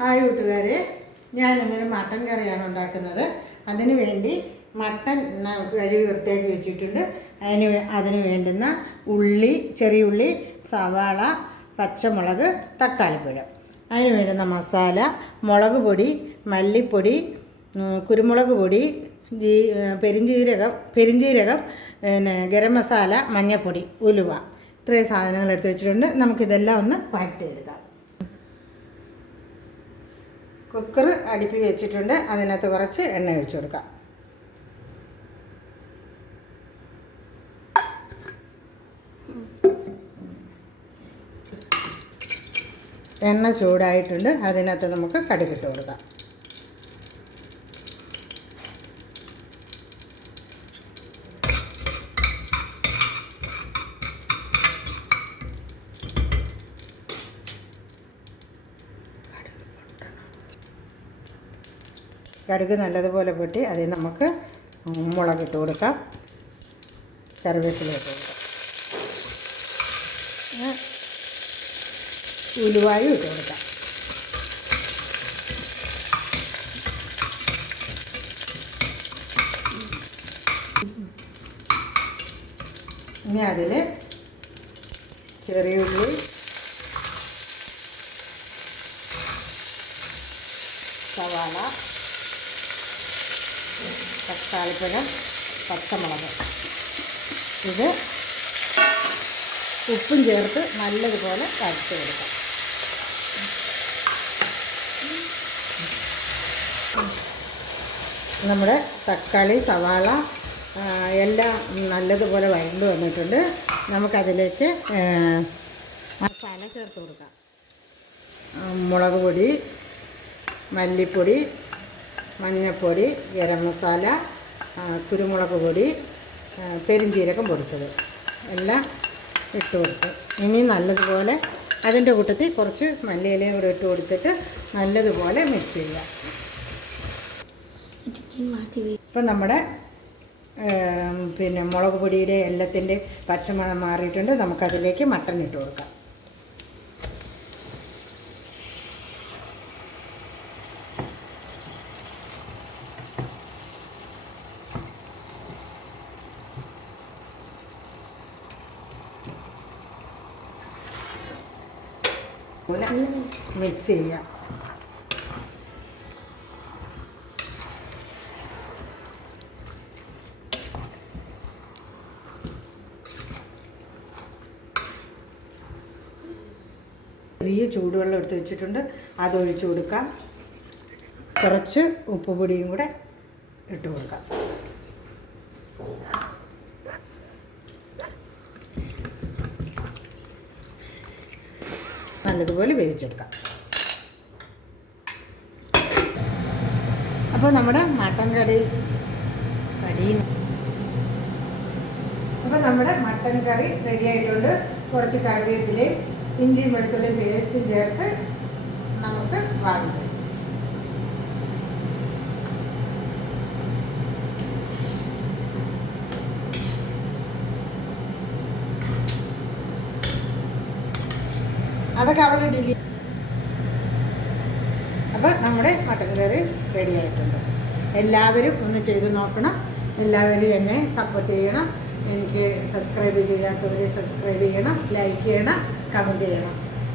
Hi കൂട്ടുകാരെ, ഞാനിന്നൊരു mutton കറിയാണ് ഉണ്ടാക്കുന്നത്. അതിനു വേണ്ടി മട്ടൻ കഴുകി വൃത്തിയാക്കി വെച്ചിട്ടുണ്ട്. അതിന് വേണ്ടുന്ന ഉള്ളി, ചെറിയ ഉള്ളി, സവാള, പച്ചമുളക്, തക്കാളിപ്പഴം. അതിന് വേണ്ടുന്ന മസാല: മുളക് പൊടി, മല്ലിപ്പൊടി, കുരുമുളക് പൊടി, പെരിഞ്ജീരകം, പിന്നെ ഗരം മസാല, മഞ്ഞൾപ്പൊടി, ഉലുവ. ഇത്രയും സാധനങ്ങൾ എടുത്ത് വെച്ചിട്ടുണ്ട്. നമുക്കിതെല്ലാം ഒന്ന് വഴറ്റിയെടുക്കാം. കുക്കർ അടുപ്പി വെച്ചിട്ടുണ്ട്. അതിനകത്ത് കുറച്ച് എണ്ണ ഒഴിച്ചു കൊടുക്കാം. എണ്ണ ചൂടായിട്ടുണ്ട്. അതിനകത്ത് നമുക്ക് കടുകിട്ട് കൊടുക്കാം. കടുക് നല്ലതുപോലെ പൊട്ടി അതിൽ നമുക്ക് മുളകിട്ട് കൊടുക്കാം, കറിവേപ്പില ഇട്ട് കൊടുക്കാം, ഉലുവായും ഇട്ട് കൊടുക്കാം. ഇനി അതിൽ ചെറിയ ഉള്ളി, സവാള, തക്കാളിപ്പഴം, പച്ചമുളക്, ഇത് ഉപ്പും ചേർത്ത് നല്ലതുപോലെ വഴറ്റി കൊടുക്കാം. നമ്മുടെ തക്കാളി, സവാള എല്ലാം നല്ലതുപോലെ വഴണ്ട് വന്നിട്ടുണ്ട്. നമുക്കതിലേക്ക് മസാല ചേർത്ത് കൊടുക്കാം. മുളക് പൊടി, മല്ലിപ്പൊടി, മഞ്ഞൾപ്പൊടി, ഗരം മസാല, കുരുമുളക് പൊടി, പെരിഞ്ജീരകം പൊടിച്ചത് എല്ലാം ഇട്ട് കൊടുത്ത് ഇനി നല്ലതുപോലെ അതിൻ്റെ കൂട്ടത്തിൽ കുറച്ച് മല്ലിയിലയും കൂടെ ഇട്ട് കൊടുത്തിട്ട് നല്ലതുപോലെ മിക്സ് ചെയ്യുക. ഇപ്പം നമ്മുടെ മുളക് പൊടിയുടെ എല്ലാത്തിൻ്റെ പച്ചമണം മാറിയിട്ടുണ്ട്. നമുക്കതിലേക്ക് മട്ടൻ ഇട്ട് കൊടുക്കാം. മിക്സ് ചെയ്യാം. ചെറിയ ചൂടുവെള്ളം എടുത്ത് വെച്ചിട്ടുണ്ട്, അതൊഴിച്ചു കൊടുക്കാം. കുറച്ച് ഉപ്പ് പൊടിയും കൂടെ ഇട്ട് കൊടുക്കാം. നല്ലതുപോലെ വേവിച്ചെടുക്കാം. അപ്പോൾ നമ്മുടെ മട്ടൻ കറി റെഡി ആയിട്ടുണ്ട്. കുറച്ച് കറിവേപ്പിലയും ഇഞ്ചിയും വെളുത്തുള്ളിയും പേസ്റ്റും ചേർത്ത് നമുക്ക് വാങ്ങിക്കാം. അതൊക്കെ അവിടെ ഡിലീറ്റ്. അപ്പോൾ നമ്മുടെ മട്ടൻ കറി റെഡി ആയിട്ടുണ്ട്. എല്ലാവരും ഒന്ന് ചെയ്ത് നോക്കണം. എല്ലാവരും എന്നെ സപ്പോർട്ട് ചെയ്യണം. എനിക്ക് സബ്സ്ക്രൈബ് ചെയ്യാത്തവർ സബ്സ്ക്രൈബ് ചെയ്യണം, ലൈക്ക് ചെയ്യണം, കമൻറ്റ് ചെയ്യണം.